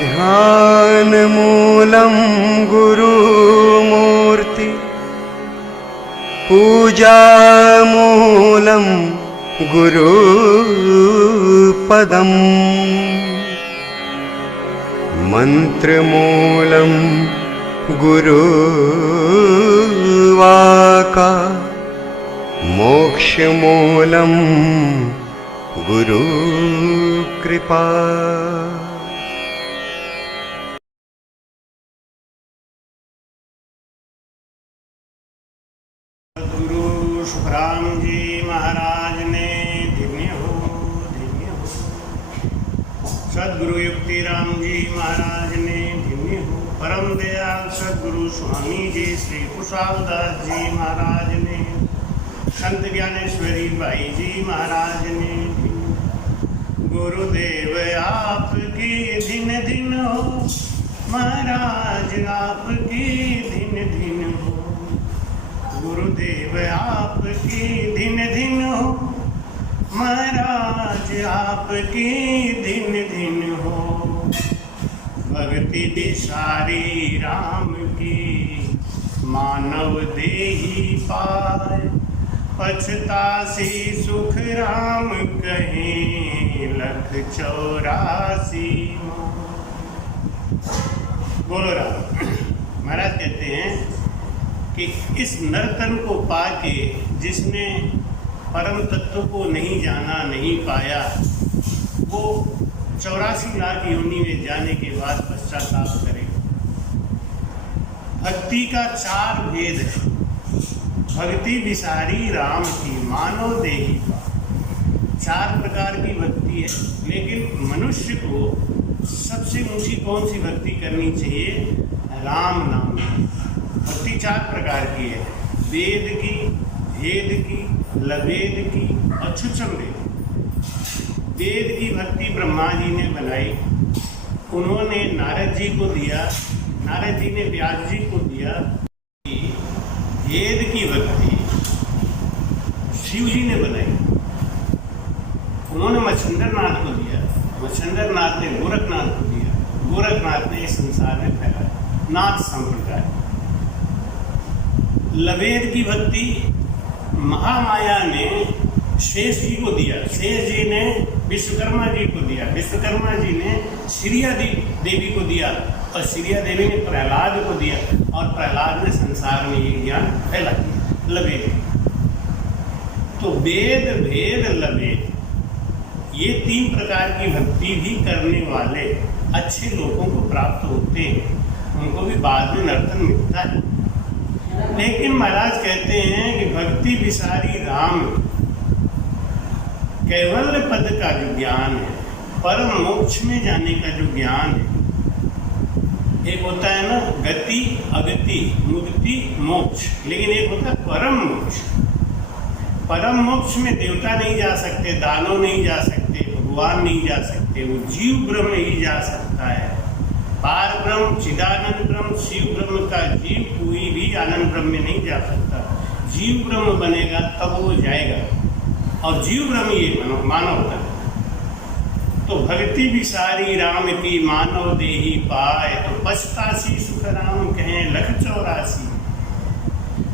ध्यानमूलं गुरुमूर्ति पूजामूलं गुरुपदम् मन्त्रमूलं गुरुवाका मोक्षमूलं गुरुकृपा। गुरु सुखराम जी महाराज ने धन्य हो। सदगुरु युक्ति राम जी महाराज ने धन्य हो। परम दयाल सदगुरु स्वामी जी श्री कुशाल दास जी महाराज ने, संत ज्ञानेश्वरी भाई जी महाराज ने, गुरुदेव आपकी दिन दिन हो महाराज, आपकी दिन दिन हो गुरुदेव, आपकी दिन दिन हो महाराज, आपकी दिन दिन हो। भक्ति विसारी राम की मानव देही पाए, पछतासी सुख राम कहें 184। बोलो राम। महाराज कहते हैं कि इस नर्तन को पाके जिसने परम तत्व को नहीं जाना, नहीं पाया, वो 84 लाख योनि में जाने के बाद पश्चाताप करेगा। भक्ति का 4 भेद है। भक्ति विसारी राम की मानव देही का, 4 प्रकार की भक्ति है। लेकिन मनुष्य को सबसे ऊंची कौन सी भक्ति करनी चाहिए? राम नाम की भक्ति 4 प्रकार की है। वेद की, भेद की, लवेद की और छुच्छम वेद। वेद की भक्ति ब्रह्मा जी ने बनाई, उन्होंने नारद जी को दिया, नारद जी ने व्यास जी को दिया। वेद की भक्ति शिव जी ने बनाई, उन्होंने मच्छंदर नाथ को दिया, मच्छंदर नाथ ने गोरखनाथ को दिया, गोरखनाथ ने इस संसार में फैलाया नाथ संप्रदाय। लवेद की भक्ति महामाया ने शेष जी को दिया, शेष जी ने विश्वकर्मा जी को दिया, विश्वकर्मा जी ने श्रिया देवी को दिया और श्रिया देवी ने प्रहलाद को दिया और प्रहलाद ने संसार में ये ज्ञान फैला दिया। लवेद। तो वेद, भेद, लवेद, ये 3 प्रकार की भक्ति भी करने वाले अच्छे लोगों को प्राप्त होते हैं, उनको भी बाद में नर्तन मिलता है। लेकिन महाराज कहते हैं कि भक्ति विसारी राम कैवल्य पद का जो ज्ञान है, परम मोक्ष में जाने का जो ज्ञान है, एक होता है ना गति, अगति, मुक्ति, मोक्ष, लेकिन एक होता है परम मोक्ष। परम मोक्ष में देवता नहीं जा सकते, दानव नहीं जा सकते, भगवान नहीं जा सकते, वो जीव ब्रह्म ही जा सकता है। पार ब्रह्म, चिदानंद ब्रह्म, शिव ब्रह्म का जीव कोई भी आनंद ब्रह्म में नहीं जा सकता। जीव ब्रह्म बनेगा तब वो जाएगा, और जीव ब्रह्म ये मानव होता है। तो भक्ति विसारी राम की मानव देही पाए, तो पछतासी सुख राम कहें 184।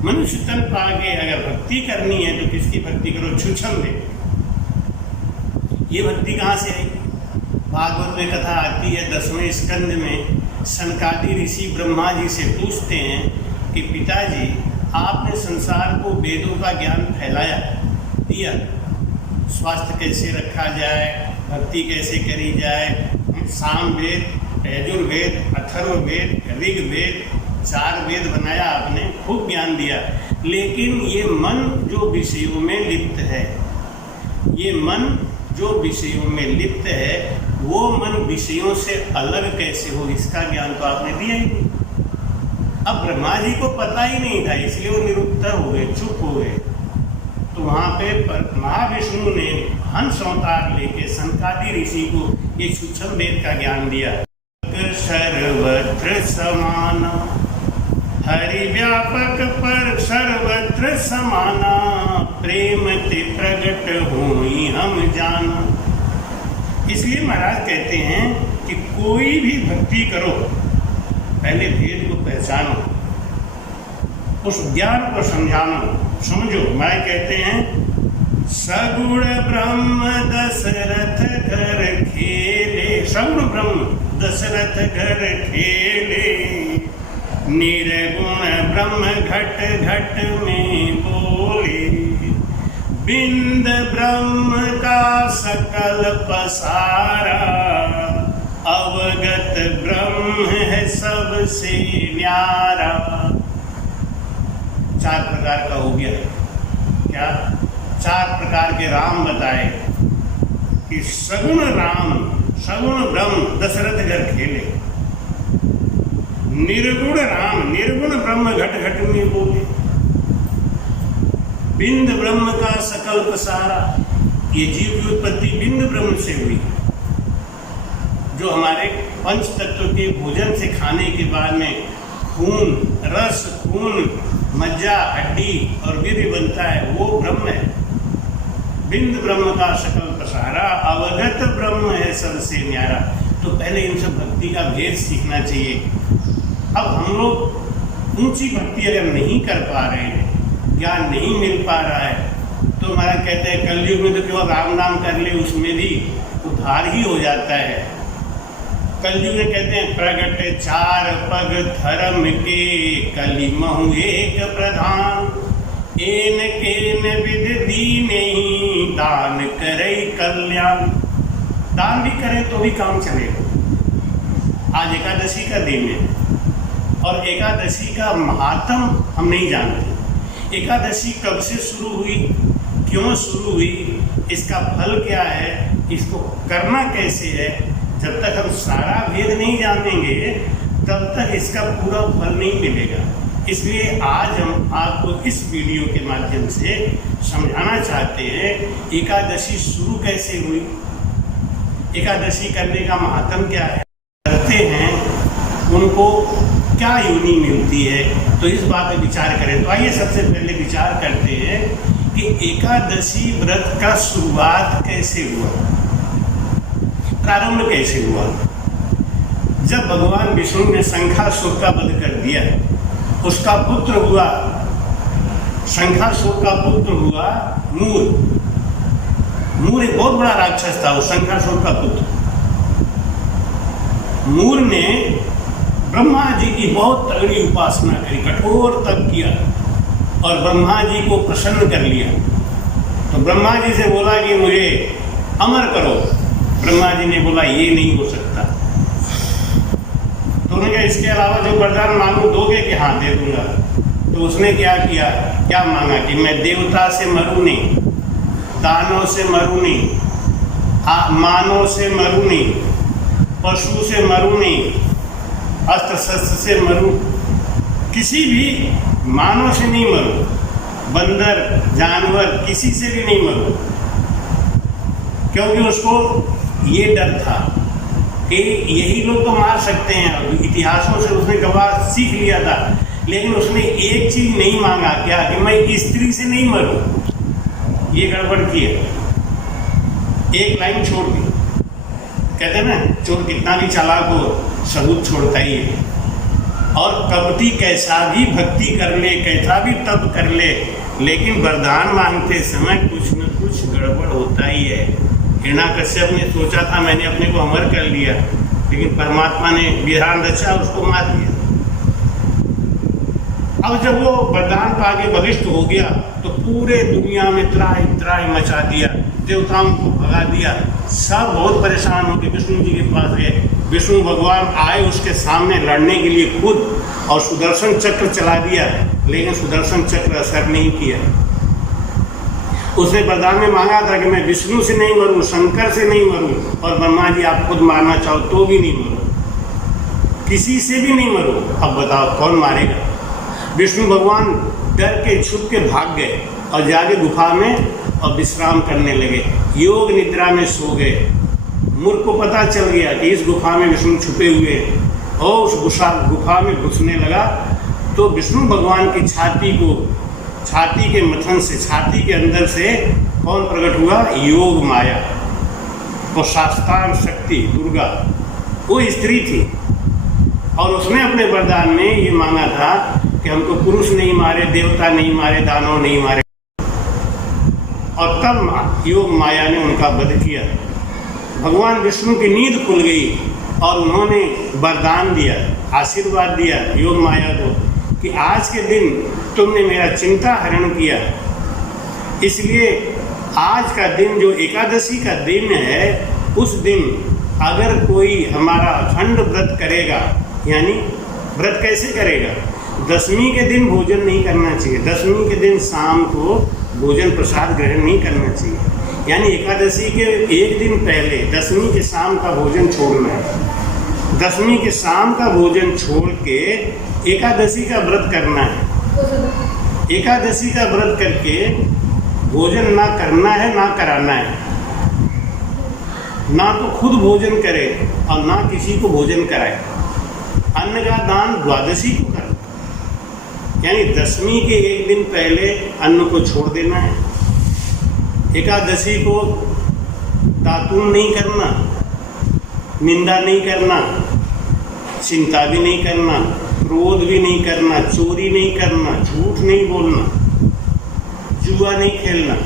मनुष्य तन पाके अगर भक्ति करनी है तो किसकी भक्ति करो? छुछम दे। ये भक्ति कहाँ से आई? भागवत में कथा आती है 10वें स्कंद में, सनकादि ऋषि ब्रह्मा जी से पूछते हैं कि पिताजी, आपने संसार को वेदों का ज्ञान फैलाया, दिया, स्वास्थ्य कैसे रखा जाए, भक्ति कैसे करी जाए, सामवेद, यजुर्वेद, अथर्ववेद, ऋग्वेद, 4 वेद बनाया आपने, खूब ज्ञान दिया। लेकिन ये मन जो विषयों में लिप्त है, ये मन जो विषयों में लिप्त है, वो मन विषयों से अलग कैसे हो, इसका ज्ञान तो आपने दिया ही नहीं। अब ब्रह्मा जी को पता ही नहीं था, इसलिए वो निरुत्तर हो गए, चुप हो गए। तो वहाँ पे महाविष्णु ने हंस अवतार लेके सनकादि ऋषि को ये छुच्छम वेद का ज्ञान दिया। सर्वत्र समाना, हरि व्यापक पर सर्वत्र समाना, प्रेम ते प्रगट हुई हम जाना। इसलिए महाराज कहते हैं कि कोई भी भक्ति करो, पहले भेद को पहचानो, उस ज्ञान को समझो। मैं कहते हैं सगुण ब्रह्म दशरथ घर खेले, सगुण ब्रह्म दशरथ घर खेले, निर्गुण ब्रह्म घट घट में बोले, बिंद ब्रह्म का सकल पसारा, अवगत ब्रह्म है सबसे न्यारा। 4 प्रकार का हो गया। क्या? 4 प्रकार के राम बताए कि सगुण राम, सगुण ब्रह्म दशरथ घर खेले, निर्गुण राम, निर्गुण ब्रह्म घट घट में बोले, बिंद ब्रह्म का सकल पसारा। ये जीव की उत्पत्ति बिंद ब्रह्म से हुई, जो हमारे पंच तत्व के भोजन से खाने के बाद में खून, रस, खून, मज्जा, हड्डी और वीर्य बनता है, वो ब्रह्म है। बिंद ब्रह्म का सकल पसारा, अवगत ब्रह्म है सबसे न्यारा। तो पहले इन सब भक्ति का भेद सीखना चाहिए। अब हम लोग ऊंची भक्ति अगर नहीं कर पा रहे हैं, ज्ञान नहीं मिल पा रहा है, तो हमारा कहते हैं कलयुग में तो केवल राम नाम कर ले, उसमें भी उद्धार ही हो जाता है। कलयुग में कहते हैं प्रगट 4 पग धर्म के, कलिमहु एक प्रधान, एन केन विधि दीने, दान करे कल्याण। दान भी करें तो भी काम चलेगा। आज एकादशी का दिन है और एकादशी का महात्म हम नहीं जानते। एकादशी कब से शुरू हुई, क्यों शुरू हुई, इसका फल क्या है, इसको करना कैसे है, जब तक हम सारा भेद नहीं जानेंगे तब तक इसका पूरा फल नहीं मिलेगा। इसलिए आज हम आपको इस वीडियो के माध्यम से समझाना चाहते हैं एकादशी शुरू कैसे हुई, एकादशी करने का महात्म क्या है, करते हैं उनको क्या योनि मिलती है। तो इस बात पर विचार करें। तो आइए सबसे पहले विचार करते हैं कि एकादशी व्रत का शुरुआत कैसे हुआ, प्रारंभ कैसे हुआ। जब भगवान विष्णु ने शंखासुर का वध कर दिया, उसका पुत्र हुआ, शंखासुर का पुत्र हुआ मूर। मूर एक बहुत बड़ा राक्षस था, उस शंखासुर का पुत्र। मूर ने ब्रह्मा जी की बहुत तगड़ी उपासना करी, कठोर तप किया और ब्रह्मा जी को प्रसन्न कर लिया। तो ब्रह्मा जी से बोला कि मुझे अमर करो। ब्रह्मा जी ने बोला ये नहीं हो सकता। तो उन्होंने कहा इसके अलावा जो वरदान मांगू दोगे कि हाँ दे दूंगा। तो उसने क्या किया, क्या मांगा कि मैं देवता से मरूं नहीं, दानों से मरूं नहीं, मानव से मरूं नहीं, पशु से मरूं नहीं, अस्त्र शस्त्र से मरूं, किसी भी मानव से नहीं मरूं, बंदर जानवर किसी से भी नहीं मरूं। क्योंकि उसको ये डर था कि यही लोग तो मार सकते हैं, इतिहासों से उसने गवाह सीख लिया था। लेकिन उसने एक चीज नहीं मांगा, क्या कि मैं स्त्री से नहीं मरूं। ये गड़बड़ की है, एक लाइन छोड़ दी। कहते हैं ना चोर कितना भी चालाक हो सबूत छोड़ता ही है। और कपटी कैसा भी भक्ति कर ले, कैसा भी तप कर ले, लेकिन वरदान मांगते समय कुछ न कुछ गड़बड़ होता ही है। हिरण्याकश्यप ने सोचा था मैंने अपने को अमर कर लिया, लेकिन परमात्मा ने विधान रचा, उसको मार दिया। अब जब वो वरदान पाके बलिष्ठ हो गया तो पूरे दुनिया में त्राही त्राही मचा दिया, देवताओं को भगा दिया। सब बहुत परेशान होकर विष्णु जी के पास गए। विष्णु भगवान आए उसके सामने लड़ने के लिए खुद, और सुदर्शन चक्र चला दिया, लेकिन सुदर्शन चक्र असर नहीं किया। उसने वरदान में मांगा था कि मैं विष्णु से नहीं मरूं, शंकर से नहीं मरूं, और ब्रह्मा जी आप खुद मारना चाहो तो भी नहीं मरूं, किसी से भी नहीं मरूं। अब बताओ कौन मारेगा। विष्णु भगवान डर के छुप के भाग गए और जाके गुफा में और विश्राम करने लगे, योग निद्रा में सो गए। मूर्ख को पता चल गया कि इस गुफा में विष्णु छुपे हुए हैं, और उस गुफा में घुसने लगा तो विष्णु भगवान की छाती के मथन से, छाती के अंदर से कौन प्रकट हुआ, योग माया और शास्त्रांग शक्ति दुर्गा। वो स्त्री थी और उसने अपने वरदान में ये मांगा था कि हमको पुरुष नहीं मारे, देवता नहीं मारे, दानव नहीं मारे। और तब योग माया ने उनका वध किया। भगवान विष्णु की नींद खुल गई और उन्होंने वरदान दिया, आशीर्वाद दिया योग माया को कि आज के दिन तुमने मेरा चिंता हरण किया, इसलिए आज का दिन जो एकादशी का दिन है, उस दिन अगर कोई हमारा अखंड व्रत करेगा, यानी व्रत कैसे करेगा, दशमी के दिन भोजन नहीं करना चाहिए, दशमी के दिन शाम को भोजन प्रसाद ग्रहण नहीं करना चाहिए, यानी एकादशी के एक दिन पहले दशमी के शाम का भोजन छोड़ना है। दशमी के शाम का भोजन छोड़ के एकादशी का व्रत करना है। एकादशी का व्रत करके भोजन ना करना है ना कराना है, ना तो खुद भोजन करे और ना किसी को भोजन कराए। अन्न का दान द्वादशी को करना, यानी दशमी के एक दिन पहले अन्न को छोड़ देना है। एकादशी को दातून नहीं करना, निंदा नहीं करना, चिंता भी नहीं करना, क्रोध भी नहीं करना, चोरी नहीं करना, झूठ नहीं बोलना, जुआ नहीं खेलना,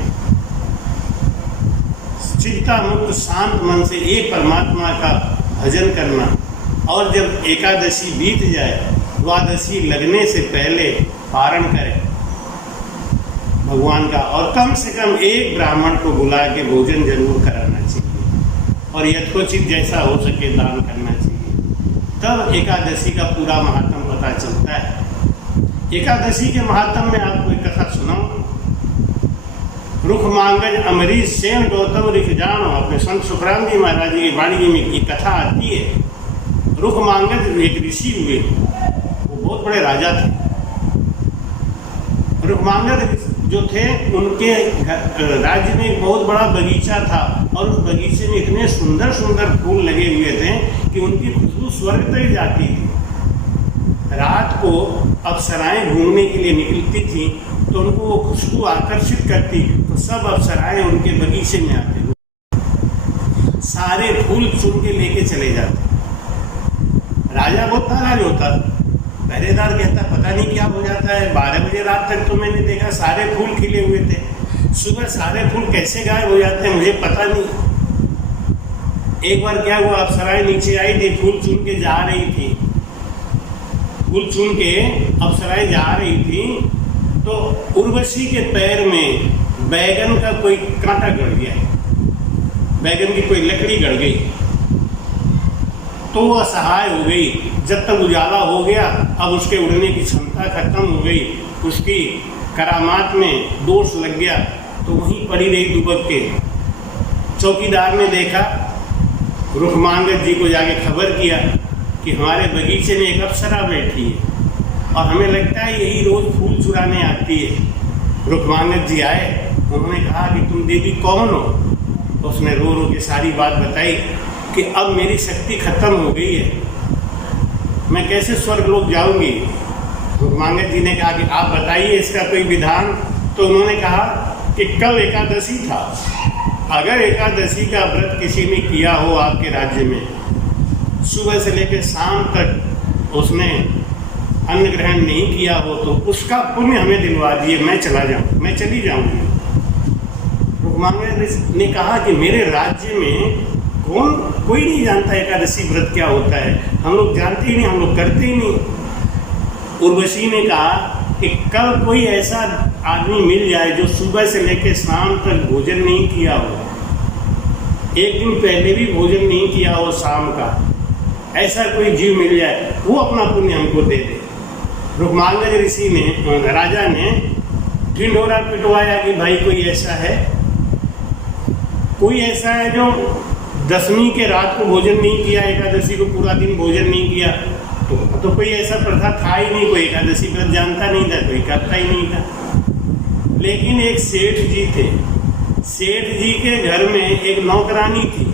चिंता मुक्त शांत मन से एक परमात्मा का भजन करना। और जब एकादशी बीत जाए, द्वादशी लगने से पहले पारण करें भगवान का, और कम से कम एक ब्राह्मण को बुला के भोजन जरूर कराना चाहिए और यथोचित जैसा हो सके दान करना चाहिए। तब एकादशी का पूरा महात्म पता चलता है। एकादशी के महात्म में आपको एक कथा सुनाऊं। रुख मांगज अमरीश सेन गौतम ऋख जानो, अपने संत सुखराम जी महाराज जी की वाणी में ये कथा आती है। रुख मांगज एक ऋषि हुए, वो बहुत बड़े राजा थे। रुख मांगज जो थे, उनके राज्य में एक बहुत बड़ा बगीचा था और उस बगीचे में इतने सुंदर सुंदर फूल लगे हुए थे कि उनकी खुशबू स्वर्ग तक जाती थी। रात को अप्सराएं घूमने के लिए निकलती थी तो उनको वो खुशबू आकर्षित करती, तो सब अप्सराएं उनके बगीचे में आते, सारे फूल चुन के लेके चले जाते। राजा बहुत नाराज होता, पहरेदार कहता पता नहीं क्या हो जाता है, 12 बजे रात तक तो मैंने देखा सारे फूल खिले हुए थे, सुबह सारे फूल कैसे गायब हो जाते हैं मुझे पता नहीं। एक बार क्या हुआ, अप्सराएं नीचे आई थी, फूल चुन के जा रही थी, फूल चुन के अप्सराएं जा रही थी तो उर्वशी के पैर में बैगन का कोई कांटा गड़ गया, बैगन की कोई लकड़ी गड़ गई, तो वो असहाय हो गई। जब तक उजाला हो गया, अब उसके उड़ने की क्षमता खत्म हो गई, उसकी करामात में दोष लग गया, तो वहीं पड़ी रही दुबक के। चौकीदार ने देखा, रुखमांगद जी को जाके खबर किया कि हमारे बगीचे में एक अप्सरा बैठी है और हमें लगता है यही रोज फूल चुराने आती है। रुखमांगद जी आए, उन्होंने कहा कि तुम देवी कौन हो? तो उसने रो रो के सारी बात बताई कि अब मेरी शक्ति खत्म हो गई है, मैं कैसे स्वर्ग लोक जाऊंगी। रुखमांगद जी ने कहा कि आप बताइए इसका कोई विधान। तो उन्होंने कहा कि कल एकादशी था, अगर एकादशी का व्रत किसी ने किया हो आपके राज्य में, सुबह से लेकर शाम तक उसने अन्न ग्रहण नहीं किया हो, तो उसका पुण्य हमें दिलवा दिए, मैं चली जाऊंगी। रुखमांगद ने कहा कि मेरे राज्य में कोई नहीं जानता एकादशी व्रत क्या होता है, हम लोग जानते ही नहीं, हम लोग करते ही नहीं। उर्वशी ने कहा कि कल कोई ऐसा आदमी मिल जाए जो सुबह से लेकर शाम तक भोजन नहीं किया हो, एक दिन पहले भी भोजन नहीं किया हो शाम का, ऐसा कोई जीव मिल जाए, वो अपना पुण्य हमको दे दे। रुखमांगद ऋषि ने, राजा ने ढिंढोरा पिटवाया कि भाई कोई ऐसा है, कोई ऐसा है जो दशमी के रात को भोजन नहीं किया, एकादशी को पूरा दिन भोजन नहीं किया। तो कोई ऐसा प्रथा था ही नहीं, कोई एकादशी व्रत जानता नहीं था, कोई करता ही नहीं था। लेकिन एक सेठ जी थे, सेठ जी के घर में एक नौकरानी थी,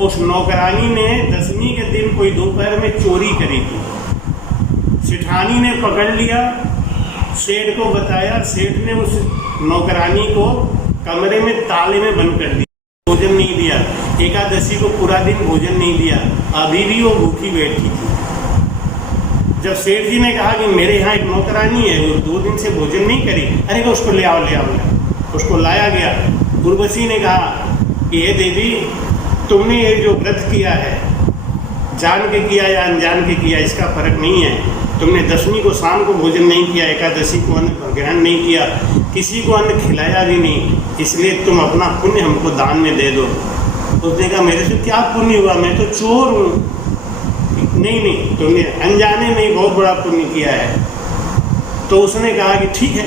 उस नौकरानी ने दशमी के दिन कोई दोपहर में चोरी करी थी। सेठानी ने पकड़ लिया, सेठ को बताया, सेठ ने उस नौकरानी को कमरे में ताले में बंद कर दिया, भोजन नहीं दिया दिया, एकादशी को पूरा दिन भोजन नहीं दिया, अभी भी वो भूखी बैठी थी। जब सेठ जी ने कहा कि मेरे यहाँ एक नौकरानी है, वो 2 दिन से भोजन नहीं करी, अरे को उसको ले आओ ले आओ। उसको लाया गया। उर्वशी ने कहा कि हे देवी, तुमने ये जो व्रत किया है, जान के किया या अनजान के किया इसका फर्क नहीं है। तुमने दशमी को शाम को भोजन नहीं किया, एकादशी को अन्न ग्रहण नहीं किया, किसी को अन्न खिलाया भी नहीं, इसलिए तुम अपना पुण्य हमको दान में दे दो। उसने कहा मेरे से क्या पुण्य हुआ, मैं तो चोर हूँ। नहीं, तुमने अनजाने में ही बहुत बड़ा पुण्य किया है। तो उसने कहा कि ठीक है,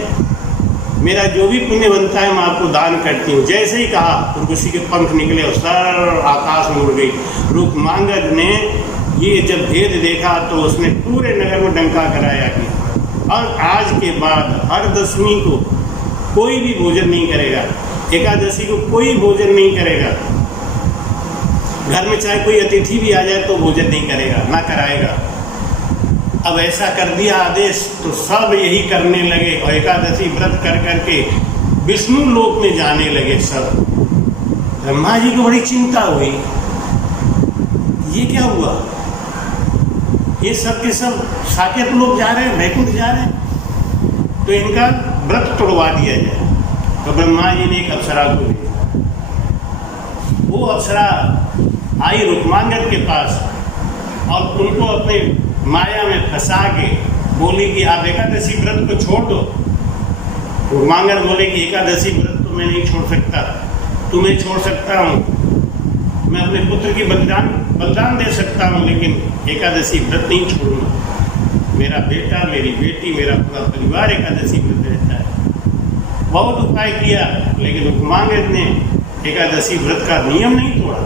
मेरा जो भी पुण्य बनता है मैं आपको दान करती हूँ। जैसे ही कहा उर्वशी के पंख निकले और सर आकाश में उड़ गई। रुक्मांगद ने ये जब भेद देखा तो उसने पूरे नगर में डंका कराया कि और आज के बाद हर दशमी को कोई भी भोजन नहीं करेगा, एकादशी को कोई भोजन नहीं करेगा, घर में चाहे कोई अतिथि भी आ जाए तो भोजन नहीं करेगा, ना कराएगा। अब ऐसा कर दिया आदेश, तो सब यही करने लगे और एकादशी व्रत कर करके विष्णु लोक में जाने लगे सब। ब्रह्मा जी को बड़ी चिंता हुई, ये क्या हुआ, ये सब के सब साकेत लोग जा रहे हैं, वैकुंठ जा रहे हैं, तो इनका व्रत तोड़वा दिया जाए। तो ब्रह्मा जी ने एक अप्सरा को भेजा। वो अप्सरा आई रुक्मांगद के पास और उनको अपने माया में फंसा के बोली कि आप एकादशी व्रत को छोड़ दो। रुक्मांगद बोले कि एकादशी व्रत तो मैं नहीं छोड़ सकता, तुम्हें छोड़ सकता हूँ, मैं अपने पुत्र की बलिदान दे सकता हूँ, लेकिन एकादशी व्रत नहीं छोड़ूंगा। मेरा बेटा, मेरी बेटी, मेरा पूरा परिवार एकादशी व्रत रहता है। बहुत उपाय किया, लेकिन रुक्मांगद ने एकादशी व्रत का नियम नहीं तोड़ा।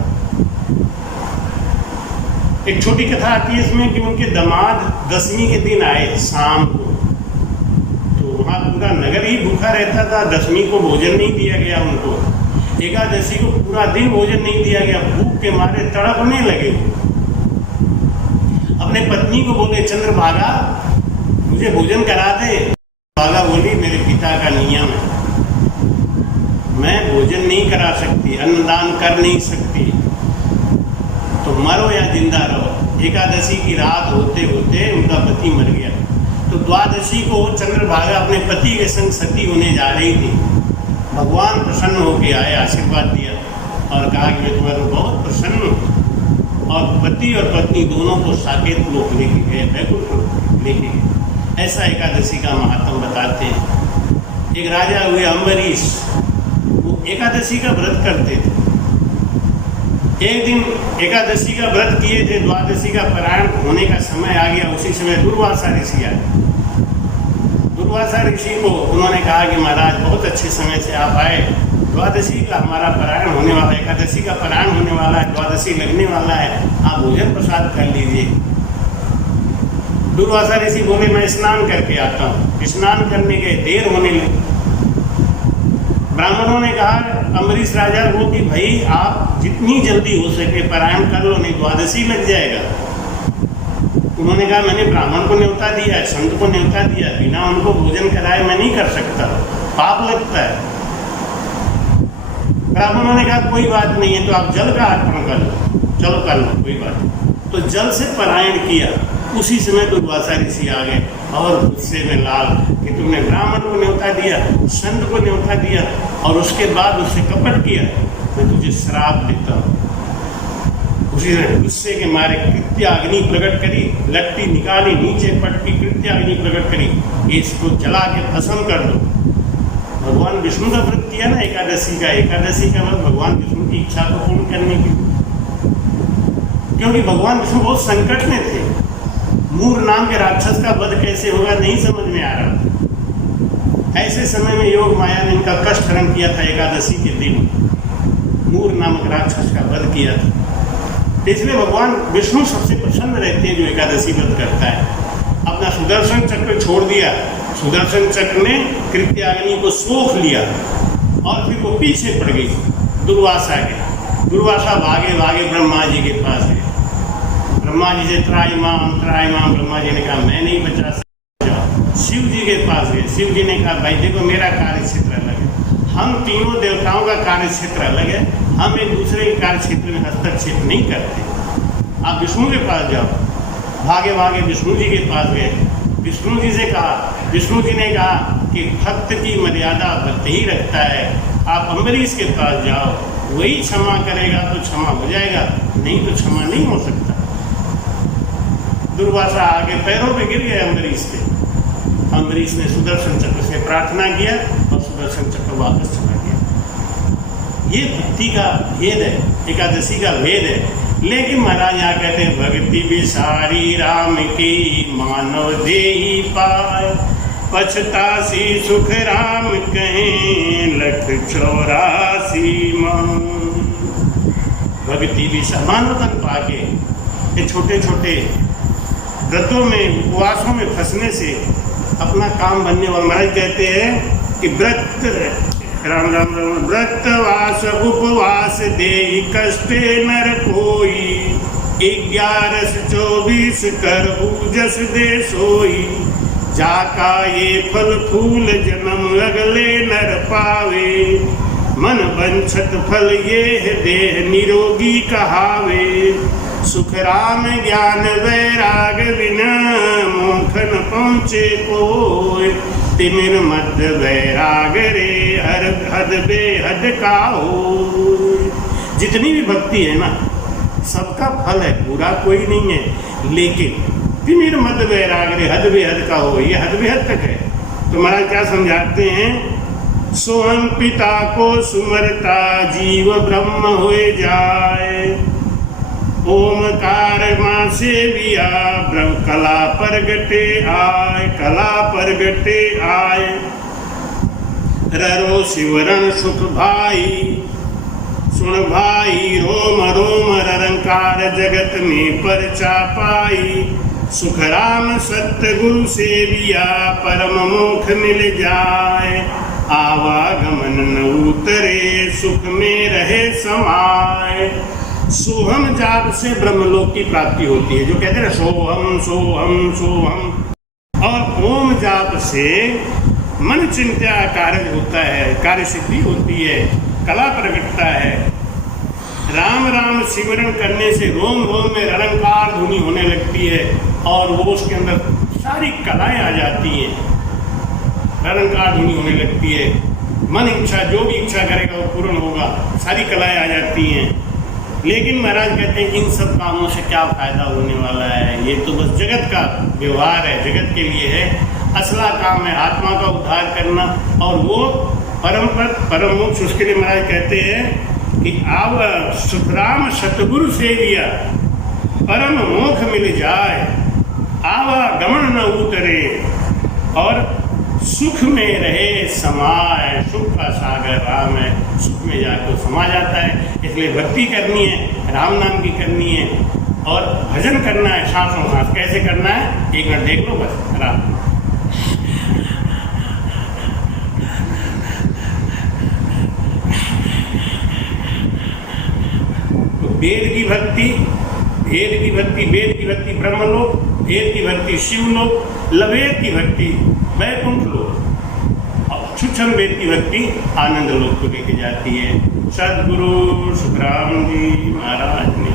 एक छोटी कथा आती है इसमें कि उनके दामाद दशमी के दिन आए शाम को, तो वहाँ पूरा नगर ही भूखा रहता था। दशमी को भोजन नहीं दिया गया उनको, एकादशी को पूरा दिन भोजन नहीं दिया गया। भूख के मारे तड़पने लगे। अपने पत्नी को बोले चंद्रभागा मुझे भोजन करा दे। भागा बोली मेरे पिता का नियम है, मैं भोजन नहीं करा सकती, अन्नदान कर नहीं सकती, तो मरो या जिंदा रहो। एकादशी की रात होते होते उनका पति मर गया। तो द्वादशी को चंद्रभागा अपने पति के संग सती होने जा रही थी। भगवान प्रसन्न होकर आए, आशीर्वाद दिया और कहा कि मैं तुम्हारे बहुत प्रसन्न हूँ, और पति और पत्नी दोनों को साकेत लोक लेके गए, वैकुंठ लेके गए। ऐसा एकादशी का महात्म बताते हैं। एक राजा हुए अम्बरीश, वो एकादशी का व्रत करते थे। एक दिन एकादशी का व्रत किए थे, द्वादशी का पारायण होने का समय आ गया। उसी समय दुर्वासा ऋषि आए। दुर्वासा ऋषि को उन्होंने कहा कि महाराज बहुत अच्छे समय से आप आए, द्वादशी का हमारा पारायण होने वाला है, एकादशी का पारायण होने वाला है, द्वादशी लगने वाला है, आप भोजन प्रसाद कर लीजिए। दुर्वासा ऋषि बोले मैं स्नान करके आता हूँ। स्नान करने के देर होने लगी। ब्राह्मणों ने कहा अम्बरीश राजा को कि भाई आप जितनी जल्दी हो सके पारायण कर लो, नहीं द्वादशी लग जाएगा। उन्होंने कहा मैंने ब्राह्मण को न्योता दिया है, संत को न्योता दिया, बिना उनको भोजन कराए मैं नहीं कर सकता, पाप लगता है। ब्राह्मणों ने कहा कोई बात नहीं है, तो आप जल का अर्पण कर लो, चलो कर लो, कोई बात नहीं। तो जल से पारायण किया। उसी समय दुर्वासा ऋषि आ गए और गुस्से में लाल कि तुमने ब्राह्मण को न्योता दिया, संत को न्योता दिया और उसके बाद उससे कपट किया, मैं तुझे श्राप देता हूँ। उसी ने गुस्से के मारे कृत्याग्नि प्रकट करी, लट्टी निकाली, नीचे पटकी, कृत्याग्नि प्रकट करी, इसको जला के भस्म कर दो। भगवान विष्णु का व्रत किया ना एकादशी का। एकादशी का व्रत भगवान विष्णु की इच्छा को पूर्ण करने की, क्योंकि भगवान विष्णु बहुत संकट में थे। मूर नाम के राक्षस का वध कैसे होगा नहीं समझ में आ रहा। ऐसे समय में योग माया ने इनका कष्ट हरण किया था। एकादशी के दिन मूर नामक राक्षस का वध किया था। इसलिए भगवान विष्णु सबसे प्रसन्न रहते हैं जो एकादशी व्रत करता है। अपना सुदर्शन चक्र छोड़ दिया, सुदर्शन चक्र ने कृत्याग्नि को सोख लिया और फिर वो पीछे पड़ गई। दुर्वासा के, दुर्वासा भागे भागे ब्रह्मा जी के पास गए। ब्रह्मा जी से त्राईमाम ब्रह्मा जी ने कहा मैं नहीं बचा सकता। शिव जी के पास गए। शिव जी ने कहा भाई देखो मेरा कार्य क्षेत्र अलग है, हम तीनों देवताओं का कार्य क्षेत्र अलग है, हम एक दूसरे के कार्य क्षेत्र में हस्तक्षेप नहीं करते। आप विष्णु के पास जाओ, भागे भागे विष्णु जी के पास गए, विष्णु जी से कहा, विष्णु जी ने कहा कि भक्त की मर्यादा भक्त ही रखता है। आप अम्बरीश के पास जाओ, वही क्षमा करेगा तो क्षमा हो जाएगा, नहीं तो क्षमा नहीं हो सकता। दुर्वासा आगे पैरों पे गिर गए अम्बरीश के। अम्बरीश ने सुदर्शन चक्र से प्रार्थना किया और सुदर्शन चक्र वापस चला गया। ये भक्ति का भेद है, एकादशी का भेद है। लेकिन महाराज यहाँ कहते हैं भक्ति विसारी राम की मानव देही पाए, पछतासी सुख राम कहें 184 मान। भक्ति विसार मानवतन पाके ये छोटे छोटे व्रतों में उपवासों में फंसने से अपना काम बनने वाला। महाराज कहते हैं कि व्रत राम राम राम व्रतवास उपवास देहि कष्टे नर कोई, 11-24 कर ऊजस दे सोई, जाका ये फल फूल जन्म अगले नर पावे, मन बंछत फल ये देह निरोगी कहावे, सुख राम ज्ञान वैराग बिना मोख न पहुँचे कोय, तिमिर मध्य वैराग रे हर हद बेहद का हो। जितनी भी भक्ति है ना, सबका फल है, पूरा कोई नहीं है, लेकिन तिमिर मध्य वैराग रे हद बेहद का हो, ये हद बेहद तक है। तो महाराज क्या समझाते हैं, सोहम पिता को सुमरता जीव ब्रह्म हुए जाए, ओमकार माँ से बिया ब्रह्म कला परगटे आए, कला परगटे आए, ररो शिवरण सुख भाई, सुन भाई रोम रोम रंकार जगत में परचा पाई, सुख राम सत्य गुरु से बिया परम मोख मिल जाए, आवागमन न उतरे सुख में रहे समाए। सोहम जाप से ब्रह्मलोक की प्राप्ति होती है, जो कहते हैं सोहम सोहम सोहम। और ओम जाप से मन चिंत्या कार्य होता है, कार्य सिद्धि होती है, कला प्रकटता है। राम राम सिमरन करने से रोम रोम में रंकार ध्वनि होने लगती है और वो उसके अंदर सारी कलाएं आ जाती हैं, रंकार ध्वनि होने लगती है। मन इच्छा जो भी इच्छा करेगा वो पूर्ण होगा, सारी कलाएं आ जाती हैं। लेकिन महाराज कहते हैं इन सब कामों से क्या फायदा होने वाला है, ये तो बस जगत का व्यवहार है, जगत के लिए है। असला काम है आत्मा का उद्धार करना, और वो परम पद परम मोक्ष, उसके लिए महाराज कहते हैं कि आव सुखराम सतगुरु से दिया परम मोक्ष मिल जाए, आवागमन न उतरे और सुख में रहे समाए। सुख का सागर राम है, सुख में जाकर समा जाता है। इसलिए भक्ति करनी है, राम नाम की करनी है और भजन करना है सांसों सांस। कैसे करना है, 1 मिनट देख लो बस राम। तो वेद की भक्ति, वेद की भक्ति, वेद की भक्ति ब्रह्मलोक, वेद की भक्ति शिवलोक, लवेद की भक्ति वैकुंठ लोक, और छुच्छम वेद की भक्ति आनंद लोक को लेके जाती है। सदगुरु सुखराम जी महाराज ने